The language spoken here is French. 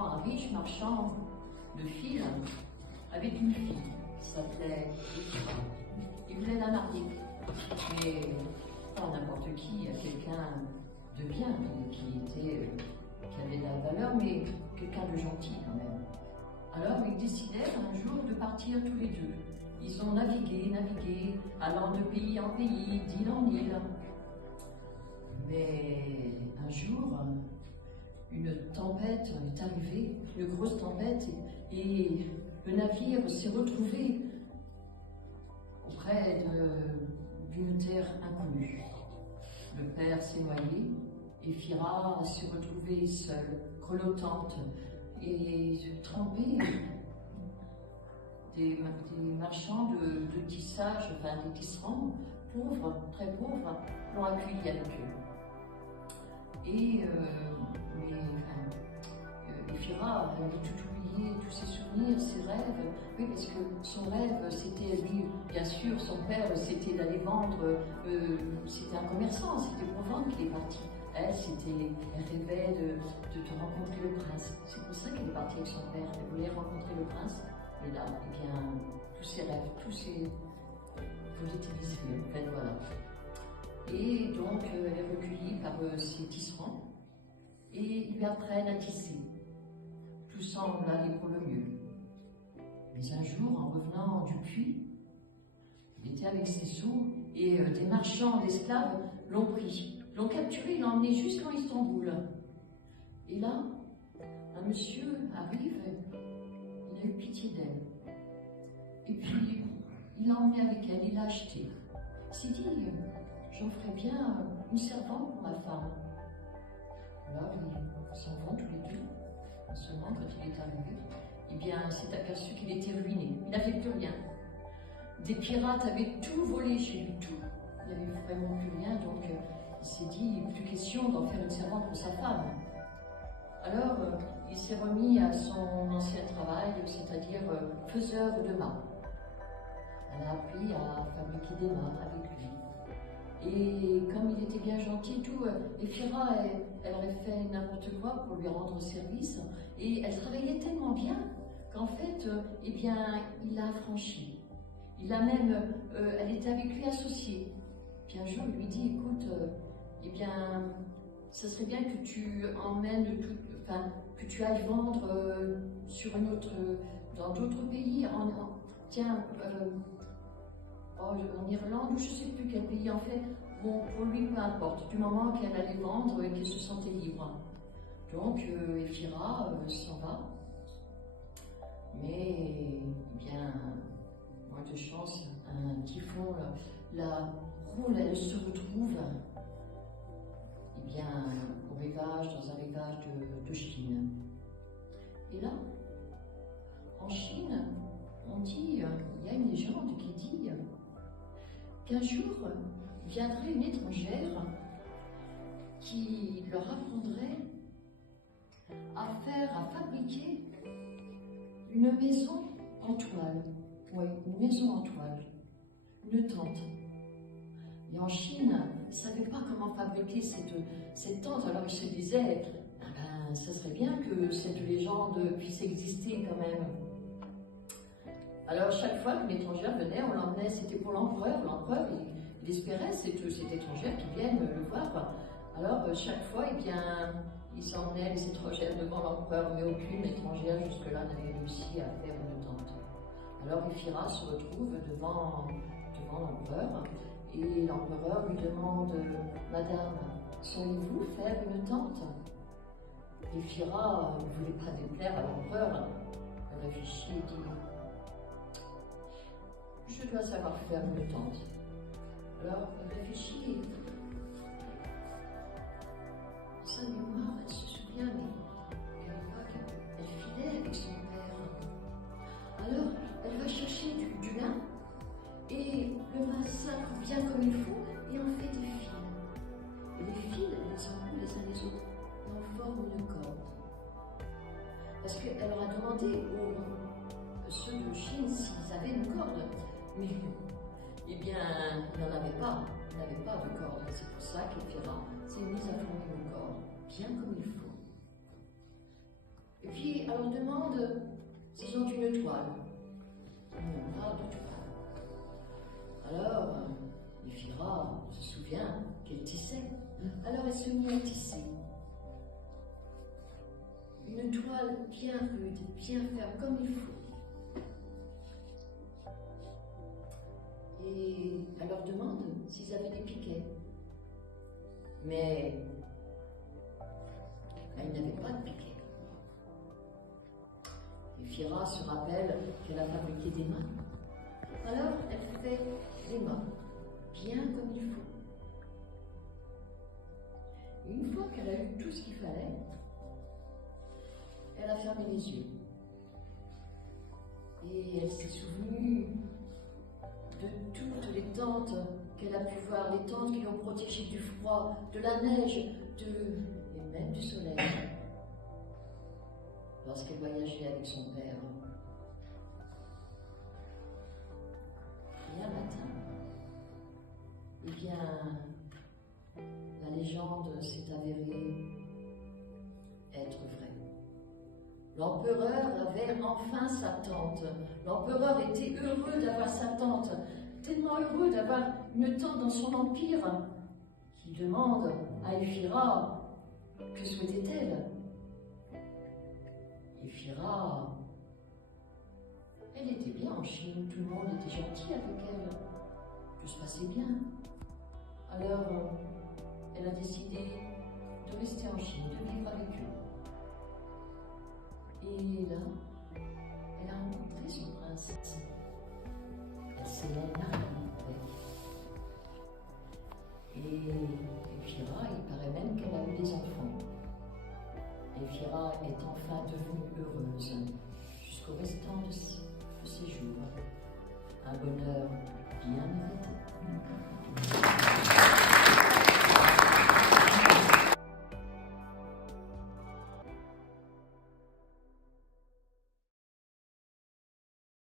un riche marchand de fils, avait une fille qui s'appelait Éphira. Il voulait la marier, mais pas n'importe qui, à quelqu'un de bien, qui avait de la valeur, mais quelqu'un de gentil quand même. Alors ils décidèrent un jour de partir tous les deux. Ils ont navigué, allant de pays en pays, d'île en île. Mais un jour, une tempête est arrivée, une grosse tempête, et le navire s'est retrouvé auprès d'une terre inconnue. Le père s'est noyé, et Éphira s'est retrouvée seule, grelottante et trempée. Des marchands de tissage, enfin des tisserands, pauvres, très pauvres, l'ont accueilli avec eux. Et Éphira avait tout oublié, tous ses souvenirs, ses rêves. Oui, parce que son rêve, c'était lui, bien sûr, son père, c'était d'aller vendre, c'était un commerçant, c'était pour vendre qu'il est parti. Elle rêvait de rencontrer le prince. C'est pour ça qu'elle est partie avec son père. Elle voulait rencontrer le prince. Et là, eh bien, tous ses rêves, tous ses volatilisés, en fait, voilà. Et donc, elle est recueillie par ses tisserands et ils lui apprennent à tisser. Tout semble aller pour le mieux. Mais un jour, en revenant du puits, il était avec ses sous et des marchands d'esclaves l'ont pris, l'ont capturé, l'ont emmené jusqu'en Istanbul. Et là, un monsieur arrive, il a eu pitié d'elle. Et puis, il l'a emmenée avec elle, il l'a achetée. Il s'est dit, j'en ferais bien une servante pour ma femme. Alors, ils s'en vont tous les deux. Seulement, quand il est arrivé, eh bien, il s'est aperçu qu'il était ruiné. Il n'avait plus rien. Des pirates avaient tout volé chez lui, tout. Il n'avait vraiment plus rien, donc il s'est dit, plus question d'en faire une servante pour sa femme. Alors, il s'est remis à son ancien travail, c'est-à-dire faiseur de mâts. Elle a appris à fabriquer des mâts avec lui. Et comme il était bien gentil et tout, Éphira, elle aurait fait n'importe quoi pour lui rendre service. Et elle travaillait tellement bien qu'en fait, eh bien, il l'a affranchie. Il a même, elle était avec lui associée. Puis un jour, il lui dit, écoute, eh bien, ça serait bien que tu emmènes, que tu ailles vendre sur une autre, dans d'autres pays, en Irlande, ou je ne sais plus quel pays, en fait, bon, pour lui, peu importe, du moment qu'elle allait vendre et qu'elle se sentait libre. Donc, Éphira s'en va, mais, bien, moins de chance, un typhon la roule, elle se retrouve, eh bien, dans un rivage de Chine. Et là, en Chine, on dit, il y a une légende qui dit qu'un jour viendrait une étrangère qui leur apprendrait à fabriquer une maison en toile. Oui, une maison en toile, une tente. Et en Chine, ils ne savaient pas comment fabriquer cette tente, alors ils se disaient, ça serait bien que cette légende puisse exister quand même. Alors chaque fois qu'une étrangère venait, on l'emmenait, c'était pour l'empereur. L'empereur, il espérait cette étrangère qui vienne le voir. Alors chaque fois, eh bien, il s'emmenait les étrangères devant l'empereur, mais aucune étrangère jusque-là n'avait réussi à faire une tente. Alors Éphira se retrouve devant l'empereur, et l'empereur lui demande, Madame, sauriez-vous faire une tente? Éphira ne voulait pas déplaire à l'empereur. Elle réfléchit et dit, je dois savoir faire une tente. Alors, elle réfléchit. Sa mémoire, elle se souvient, mais à l'époque, elle filait avec son père. Alors, elle va chercher du lin et le massacre bien comme il faut et en fait des fils. Et les fils, elle les enroule les uns les autres et en forme une corde. Parce qu'elle leur a demandé ceux de Chine s'ils avaient une corde. Mais, eh bien, il n'en avait pas. Il n'avait pas de corde. C'est pour ça qu'Éphira s'est mise à former une corde, bien comme il faut. Et puis, alors demande s'ils ont une toile. On parle de toile. Alors, Éphira se souvient qu'elle tissait. Alors elle se mit à tisser. Une toile bien rude, bien ferme, comme il faut. Et elle leur demande s'ils avaient des piquets. Mais elle n'avait pas de piquets. Éphira se rappelle qu'elle a fabriqué des mains. Alors elle fait des mains, bien comme il faut. Et une fois qu'elle a eu tout ce qu'il fallait, elle a fermé les yeux. Et elle s'est souvenue de toutes les tentes qu'elle a pu voir, les tentes qui l'ont protégée du froid, de la neige, et même du soleil. Lorsqu'elle voyageait avec son père. Et un matin, eh bien, la légende s'est avérée être vraie. L'empereur avait enfin sa tante. L'empereur était heureux d'avoir sa tante, tellement heureux d'avoir une tante dans son empire, qu'il demande à Éphira que souhaitait-elle. Éphira, elle était bien en Chine, tout le monde était gentil avec elle, tout se passait bien. Alors, elle a décidé de rester en Chine, de vivre avec eux. Et là, elle a rencontré son prince. Elle s'est mariée avec. Et Éphira, il paraît même qu'elle a eu des enfants. Éphira est enfin devenue heureuse.